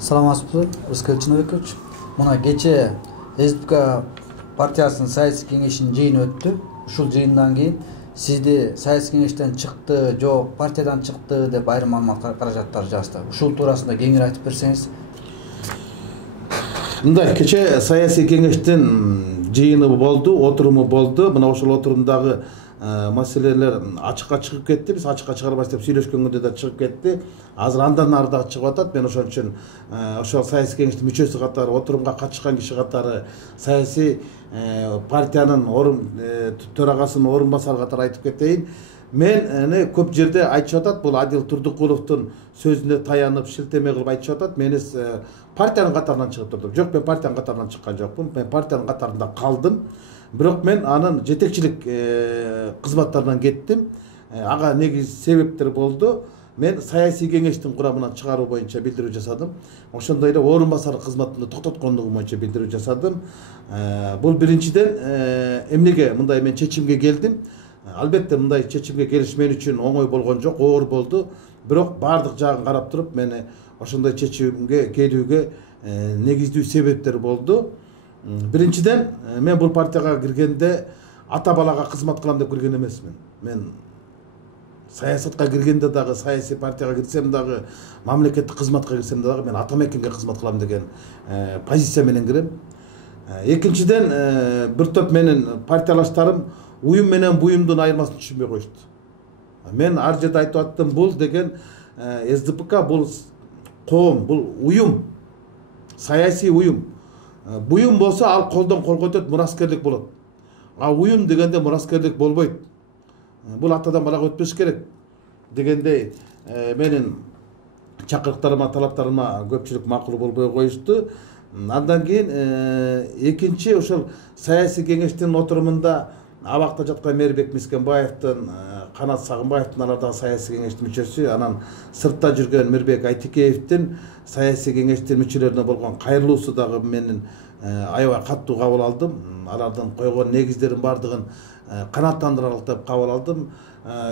Саламатсызбы, Рыскел Чыныбекович. Мына кече СДПК партиясынын саясий кеңешинин жыйыны өттү. Ушул жыйындан кийин сизди саясий кеңештен чыкты, жок партиядан чыкты деп айрым маалымат каражаттар жазды. Ушул туурасында кеңири айтып берсеңиз. Мындай кече саясий кеңештин жыйыны болду, отуруму болду. Мына ошол отурумдагы маселелер ачыкка чыгып кетти. Биз ачыкка чыгарбайбыз деп сүйлөшкөн күндө да чыгып кетти. Азыр андан ары дагы чыгып атат. Мен ошон үчүн ошол саясий кеңештин мүчөсү катары, отурумга катышкан киши катары, саясий партиянын төрагасынын орун басары катары айтып кетейин. Мен көп жерде айтышып атат, бул Адил Турдукуловдун сөзүнө таянып, шилтеме кылып айтышып атат. Мен партиянын катарынан чыгып турдум. Жок, мен партиянын катарынан чыккан жокмун. Мен партиянын катарында калдым. Бирок мен анын жетекчилик кызматтарынан кеттим. Ага негизи себептер болду. Мен саясий кеңештин курамынан чыгаруу боюнча билдирүү жасадым. Ошондой эле орун басары кызматында токтоткондугум боюнча билдирүү жасадым. Бул биринчиден эмнеге мындай мен чечимге келдим. Албетте мындай чечимге келиш мен үчүн оңой болгон жок, оор болду. Бирок бардык жагын карап туруп мени ошондой чечимге келүүгө негиздүү себептер болду. Биринчиден мен бул партияга киргенде ата балага кызмат кылам деп кирген эмесмин. Мен саясатка киргенде дагы, саясий партияга кирсем дагы, мамлекеттик кызматка кирсем дагы мен ата мекенге кызмат кылам деген позиция менен кирем. Экинчиден бир топ менин партиялаштарым уюм менен буюмдун айырмасын түшүнбөй коюшту. Мен ар жерде айтып аттым, бул деген СДПК бул коом, бул уюм, саясий уюм. Буюм болсо ал колдон колго өтөт, мураскерлик болот. А уюм дегенде мураскерлик болбойт. Бул атадан балага өтпөш керек дегендей менин чакырыктарыма, талаптарыма көпчүлүк макул болбой коюшту. Андан кийин экинчи ошол саясий кеңештин отурумунда абакта жаткан Мээрбек Мискенбаевдин, Канат Сагынбаевдин алардагы саясий кеңештин мүчөсү, анан сыртта жүргөн Мирбек Айтикеевдин саясий кеңештин мүчөлөрүнө болгон кайрылуусу дагы менин аябай каттуу кабыл алдым. Алардын койгон негиздерин бардыгын канааттандыралык деп кабыл алдым.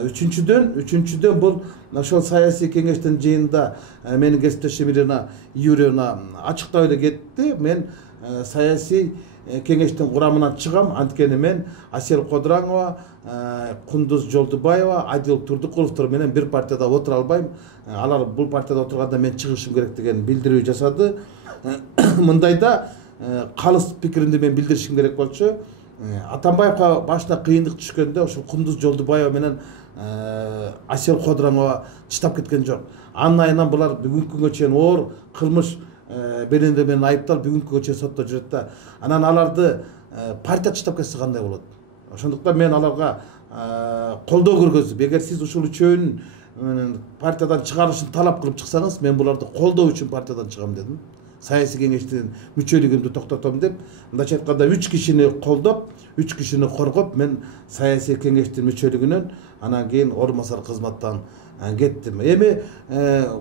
Үчүнчүдөн бул ошол саясий кеңештин жыйынында менин кесиптешим Ирина Юрьевна ачыктап эле кетти. Мен саясий кеңештин курамынан чыгам, анткени мен Асел Кодыраңова, Кундуз Жолдубаева, Адил Турдукуловдор менен бир партияда отура албайм. Алар бул партияда отурганда мен чыгышым керек деген билдирүү жасады. Мындайда калыс пикиримди мен билдиришим керек болчу. Атамбаевга башына кыйындык түшкөндө ошол Кундуз Жолдубаева менен Асел Кодыраңова чыдап кеткен жок. Анын айынан булар бүгүнкү күнгө чейин оор кылмыш беленде менен айыпталып бүгүнкү күнгө чейин сотто жүрөт да. Анан аларды партия чыдап кетсе кандай болот? Ошондуктан мен аларга колдоо көргөзүп, эгер сиз ушул үчөөнүн партиядан чыгарылышын талап кылып чыксаңыз, мен буларды колдоо үчүн партиядан чыгам дедим. Саясий кеңештин мүчөлүгүмдү токтотом деп, мындайча айтканда 3 кишини колдоп, 3 кишини коргоп, мен саясий кеңештин мүчөлүгүнөн анан кийин орун басар кызматтан кеттим. Эми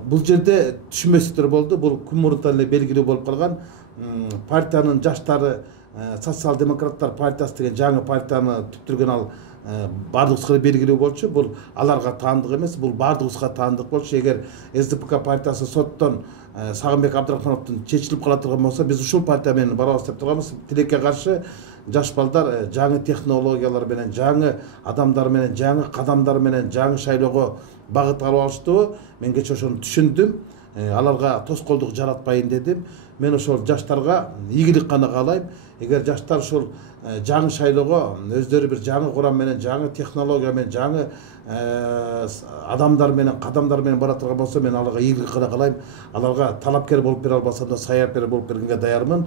бул жерде түшүнбөстүктөр болду. Бул күн мурунтан эле белгилүү болуп калган. Партиянын жаштары социал-демократтар партиясы деген жаңы партияны түптүргөн ал бардыгыбызга белгилүү болчу. Бул аларга таандык эмес, бул бардыгыбызга таандык болчу. Эгер СДПК партиясы соттон Сагынбек Абдрахмановдун чечилип кала турган болсо, биз ушул партия менен барабыз деп турганбыз. Тилекке каршы жаш балдар жаңы технологиялар менен, жаңы адамдар менен, жаңы кадамдар менен, жаңы шайлоого багыт алып алыштыбы. Мен кече ошону түшүндүм. Аларга тоскоолдук жаратпайын дедим. Мен ошол жаштарга ийгилик гана каалайм. Эгер жаштар ушул жаңы шайлоого өздөрү бир жаңы курам менен, жаңы технология менен, жаңы адамдар менен, кадамдар менен бара турган болсо, мен аларга ийгилик гана каалайм. Аларга талапкер болуп бере албасам да, саяпкер болуп бергенге даярмын.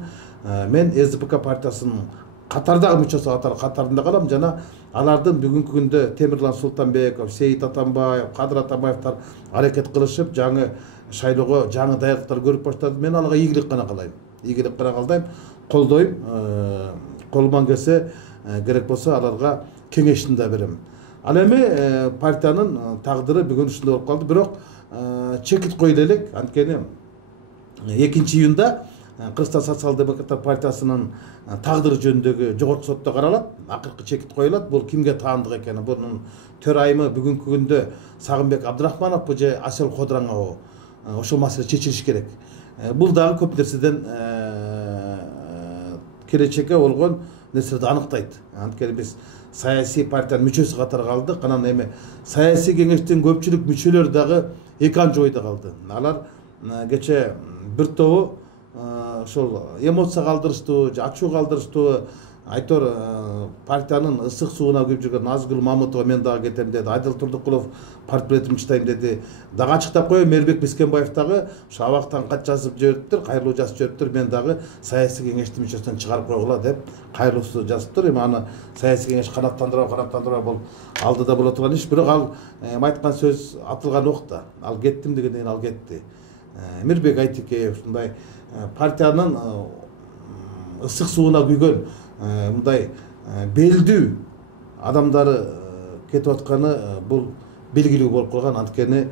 Мен СДПК партиясынын катардагы мүчөсү катарында калам жана алардын бүгүнкү күндө Темирлан Султанбеков, Сейит Атамбаев, Кадыр Атамбаевдер аракет кылышып, жаңы шайлоого жаңы даярдыктар көрүп баштады. Мен аларга ийгилик гана каалайм. Ийгилик гана каалайм, колдойм. Колуман келсе керек болсо аларга кеңешин да берем. Ал эми партиянын тагдыры бүгүн ушундай болуп калды. Бирок чекит коюла элек, анткени 2-июнда Кыргызстан социал-демократтар партиясынын тагдыры жөнүндөгү жогорку сотто каралат. Акыркы чекит коюлат. Бул кимге таандык экени, бунун төрайымы бүгүнкү күндө Сагынбек Абдрахмановбу же Асел Кодыраңовбу? Ошол маселе чечилиш керек. бул дагы көп нерседен келечекке болгон нерселерди аныктайт. Анткени биз саясий партиянын мүчөсү катары калдык. Анан эми саясий кеңештин көпчүлүк мүчөлөрү дагы эки анча ойдо калды. Алар кече бир тобу ошол эмоция калтырыштуу, ачуу калтырыштуу, айтор партиянын ысык сууна күйүп жүргөн Назгүл Мамытова мен дагы кетем деди, Айдыл Турдукулов партбилетим чытайм деди. Дагы ачыктап коеюн, Мээрбек Бескенбаев дагы ошо абактан кат жазып жибериптир, кайрылуу жазып жибериптир. Мен дагы саясий кеңештин мүчөсүнөн чыгарып койгула деп кайрылуусу жазыптыр. Эми аны саясий кеңеш канаттандырабы бул алдыда боло турган иш, бирок ал айткан сөз атылган убакта ал кеттим дегенден кийин ал кетти. Мирбек Айтикеев ушундай партиянын ысык сууна күйгөн мындай белдүү адамдары кетип атканы бул белгилүү болуп калган. Анткени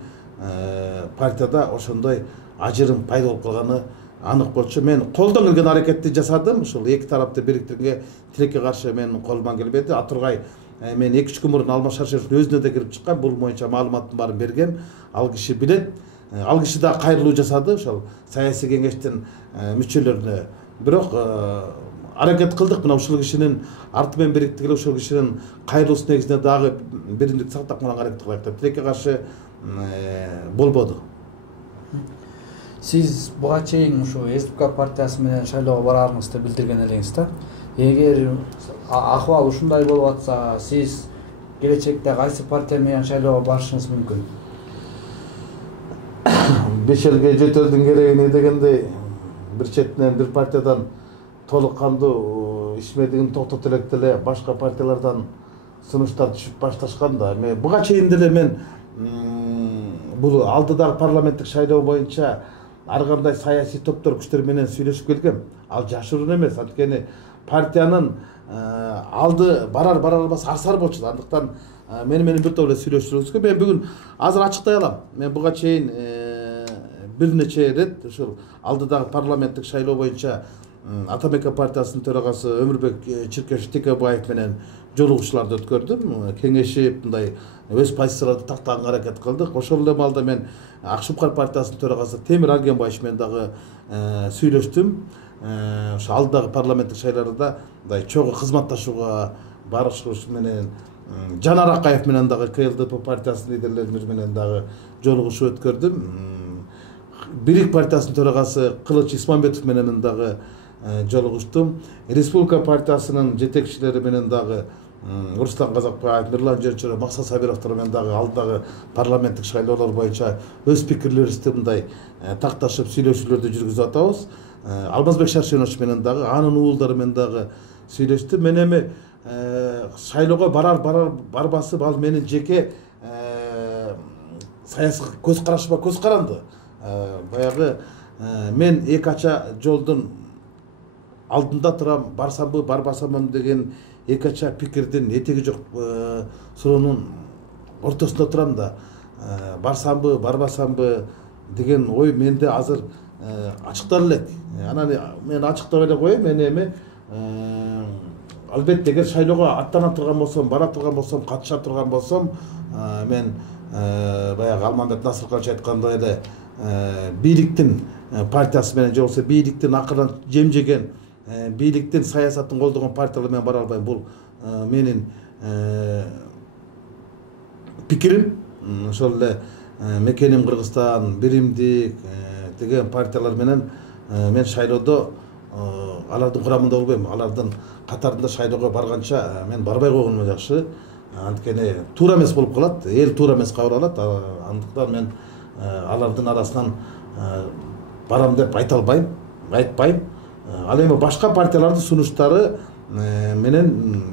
партияда ошондой ажырым пайда болуп калганы анык болчу. Мен колдон келген аракетти жасадым. Ушул эки тарапты бириктиргенге тилекке каршы менин колуман келбеди. Атургай мен 2-3 күн мурун Алмаз Шаршеновдун өзүнө да кирип чыккан, бул боюнча маалыматтын баарын бергем. Ал киши билет. Ал киши да кайрылуу жасады ошол саясий кеңештин мүчөлөрүнө. Бирок аракет кылдык мына ушул кишинин арты менен бириктигиле ушул кишинин кайрылуусу негизинде дагы биримдик сактап калганга аракет кылайык деп тилекке каршы болбоду. Сиз буга чейин ушу СДПК партиясы менен шайлоого барарыңызды билдирген элеңиз да. Эгер акыбал ушундай болуп атса, сиз келечекте кайсы партия менен шайлоого барышыңыз мүмкүн? 5 элге жетөлдүн кереги эмне дегендей, бир четинен бир партиядан толук кандуу ишмедигин токтотуп элек деле башка партиялардан сунуштар түшүп башташкан да. Буга чейин деле мен бул алдыдагы парламенттик шайлоо боюнча ар кандай саясий топтор күчтөр менен сүйлөшүп келгем. Ал жашыруун эмес, анткени партиянын алды барар арсар болчу. Андыктан менен бир топ эле сүйлөшүбүз керек. Мен бүгүн азыр ачыктай алам. Мен буга чейин бир нече рет ушул алдыдагы парламенттик шайлоо боюнча Атамекен партиясынын төрагасы Өмүрбек Чиркешев Текебаев менен жолугушууларды өткөрдүм. Кеңешип, мындай өз позицияларды тактаганга аракет кылдык. Ошол эле маалда мен Акшубкар партиясынын төрагасы Темир Агенбаев менен дагы сүйлөштүм. Ошо алдыдагы парламенттик шайлоодо мындай чогуу кызматташууга барышыбыз менен Жанар Акаев менен дагы КЛДП партиясынын лидерлери менен дагы жолугушуу өткөрдүм. Бирик партиясынын төрагасы Кылыч Исмамбетов менен дагы жолугуштум. Республика партиясынын жетекчилери менен дагы Руслан Казакбаев, Мирлан Жерчеров, Максат Сабировдор менен дагы алдыдагы парламенттик шайлоолор боюнча өз пикирлерибизди мындай такташып сүйлөшүүлөрдү жүргүзүп атабыз. Алмазбек Шаршенович менен дагы анын уулдары менен дагы сүйлөштүм. Мен эми шайлоого барбасы ал менин жеке саясий көз карашыма көз каранды. Баягы мен эки ача жолдун алдында турам, барсамбы барбасамбы деген эки ача пикирдин этеги жок суроонун ортосунда турам да, барсамбы барбасамбы деген ой менде азыр ачыктар элек. Анан мен ачыктап эле коеюн, мен эми албетте эгер шайлоого аттана турган болсом, бара турган болсом, катыша турган болсом, мен баягы Алмамбет Насырканович айткандай эле бийликтин партиясы менен же болбосо бийликтин акырдан жем жеген, бийликтин саясатын колдогон партиялар менен бара албайм. Бул менин пикирим. Ошол эле Мекеним Кыргызстан, Биримдик деген партиялар менен мен шайлоодо алардын курамында болбойм. Алардын катарында шайлоого барганча мен барбай койгонум жакшы. Анткени туура эмес болуп калат, эл туура эмес кабыл алат. Андыктан мен алардын арасынан барам деп айта албайм, айтпайм. Ал эми башка партиялардын сунуштары менен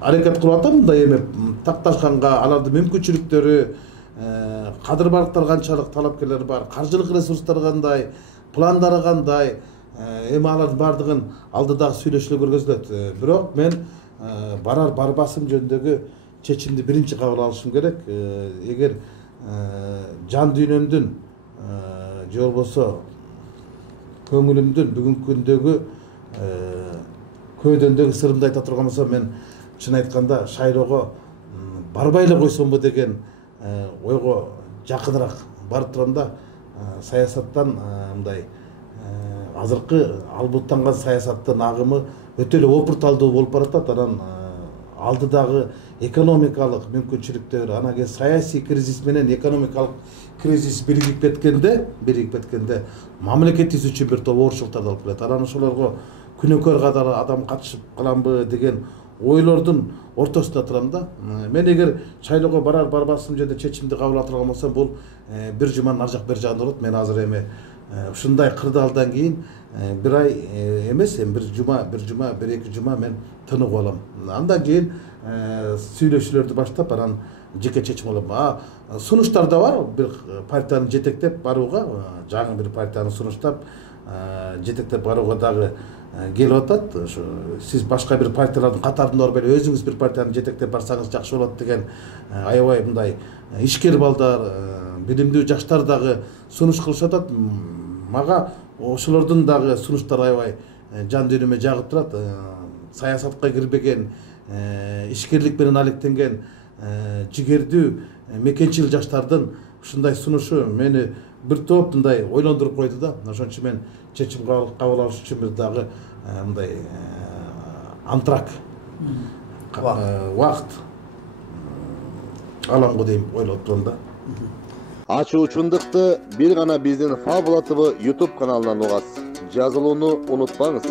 аракет кылып атам. Мындай эми такташканга алардын мүмкүнчүлүктөрү, кадыр-барктар канчалык, талапкерлер бар, каржылык ресурстар кандай, пландары кандай, эми алардын бардыгын алдыдагы сүйлөшүүлөр көргөзүлөт. Бирок мен барбасым жөнүндөгү чечимди биринчи кабыл алышым керек. Эгер жан дүйнөмдүн же болбосо көңүлүмдүн бүгүнкү күндөгү көйдөндөгү сырымды айта турган болсом, мен чын айтканда шайлоого барбай эле койсомбу деген ойго жакыныраак барып турам да. саясаттан мындай азыркы албуттанган саясаттын агымы өтө эле опурталдуу болуп баратат. Анан алдыдагы экономикалык мүмкүнчүлүктөр, анан кийин саясий кризис менен экономикалык кризис биригип кеткенде мамлекетибиз үчүн бир топ оорчулуктарды алып келет. Анан ошолорго күнөөкөр катары адам катышып каламбы деген ойлордун ортосунда турам да. Мен эгер шайлоого барбасым жерде чечимди кабыл алып турган болсом, бул бир жуманын ар жак бер жагында болот. Мен азыр эми ушундай кырдаалдан кийин бир ай эмес, эми бир эки жума мен тыныгып алам. Андан кийин сүйлөшүүлөрдү баштап, анан жеке чечим алам. Сунуштар да бар, бир партияны жетектеп барууга, жаңы бир партияны сунуштап жетектеп барууга дагы келип атат. Ошо сиз башка бир партиялардын катарында барбай эле өзүңүз бир партияны жетектеп барсаңыз жакшы болот деген аябай мындай ишкер балдар, билимдүү жаштар дагы сунуш кылышып атат. Мага ошолордун дагы сунуштары аябай жан дүйнөмө жагып турат. Саясатка кирбеген, ишкерлик менен алектенген жигердүү мекенчил жаштардын ушундай сунушу мени бир топ мындай ойлондуруп койду да. Ошон үчүн мен чечим кабыл алыш үчүн бир дагы мындай антрак убакыт аламго дейм ойлоп турам да. Ачуучундукты бир гана биздин Фабула ТВ YouTube каналынан угасыз. Жазылууну унутпаңыз.